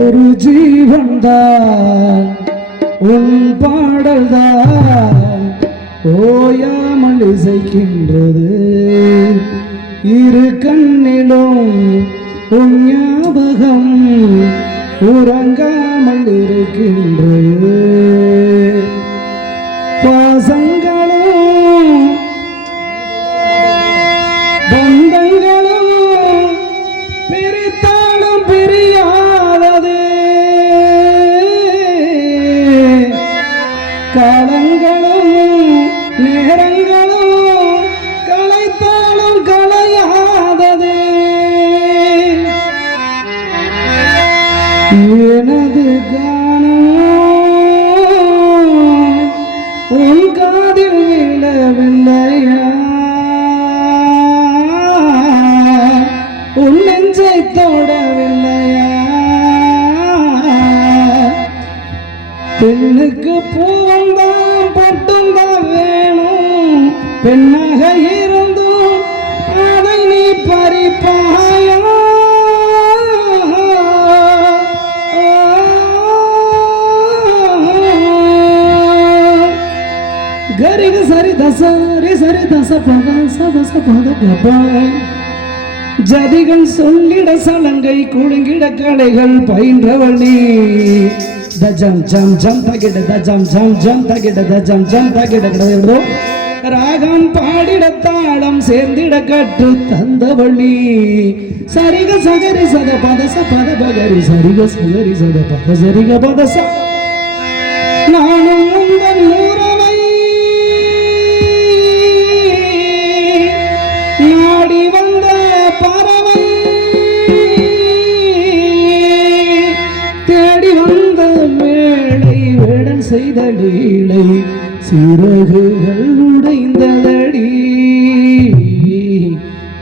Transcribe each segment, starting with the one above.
ஒரு ஜீவன்தான் உன் பாடல்தான் ஓயாமல் இசைக்கின்றது. இரு கண்ணிலும் உன் ஞாபகம் உறங்காமல் இருக்கின்றது. காலங்களும் நேரங்களும் களைத்தாலும் கலையாதது எனது காணம் உன் காதில் விழவில்லையா? உன் நெஞ்சை தொடவில்லையா? பெண்ணுக்கு பெண்ணாக இருந்தும். அதை நீ பறிப்பாயா? கரிக சரி தச ரே சரி தச பத தச பத கபாய் ஜதிகள் சொல்லிட சலங்கை குழுங்கிட கலைகள் பயின்றவள் நீ. தஜம் ஜம் ஜம் தகிட தஜம் ஜம் ஜம் தகிட தஜம் ஜம் தகிட கிடதோ ராகம் பாடிட தாளம் சேர்ந்திட கற்று தந்தவள் நீ சரிக சகரி சத பதச பத பகரி சரிக சகரி சத பத சரிக பதச. நானும் உங்கள் நூறவை நாடி வந்த பறவை தேடி வந்த மேடை வேடன் செய்த லீலை. சிறகுகள் உடைந்ததடி.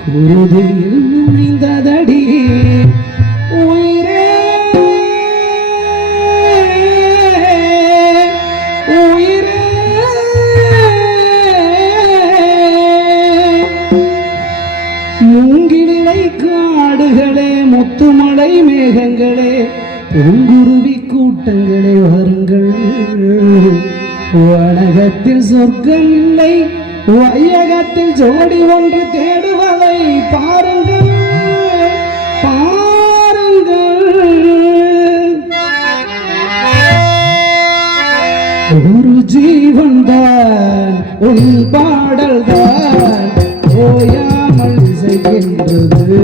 குருதியில் நனைந்ததடி உயிரே உயிரே. மூங்கிலை காடுகளே முத்துமலை மேகங்களே பூங்குருவி கூட்டங்களே வருங்கள். உலகத்தில் சொர்க்கம் இல்லை வையகத்தில் ஜோடி ஒன்று தேடுவதை பாருங்கள் பாருங்கள். ஒரு ஜீவன் தான் உன் பாடல் தான் ஓயாமல் இசைக்கின்றது.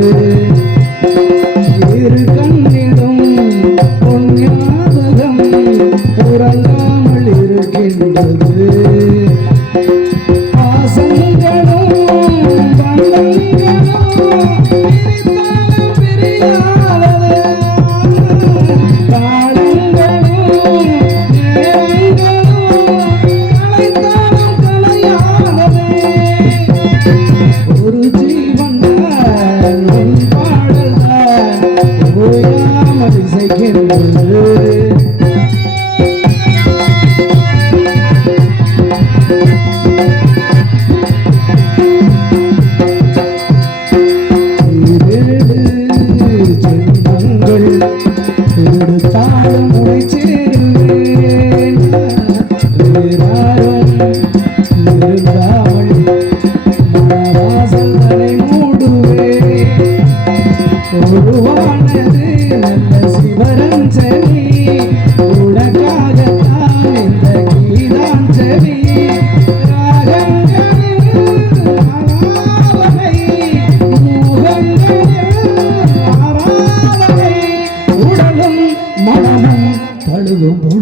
செல்வங்கள் கொடுத்தாலும் உனை சேருவேன் வேறாரும் இருந்தாமல் மனவாசல்களை மூடுவேன்.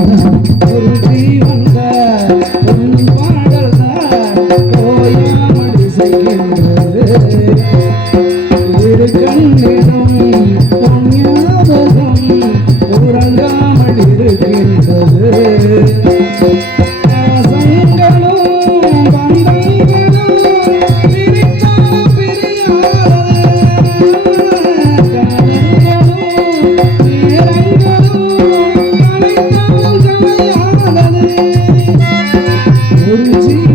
Eu não vi see.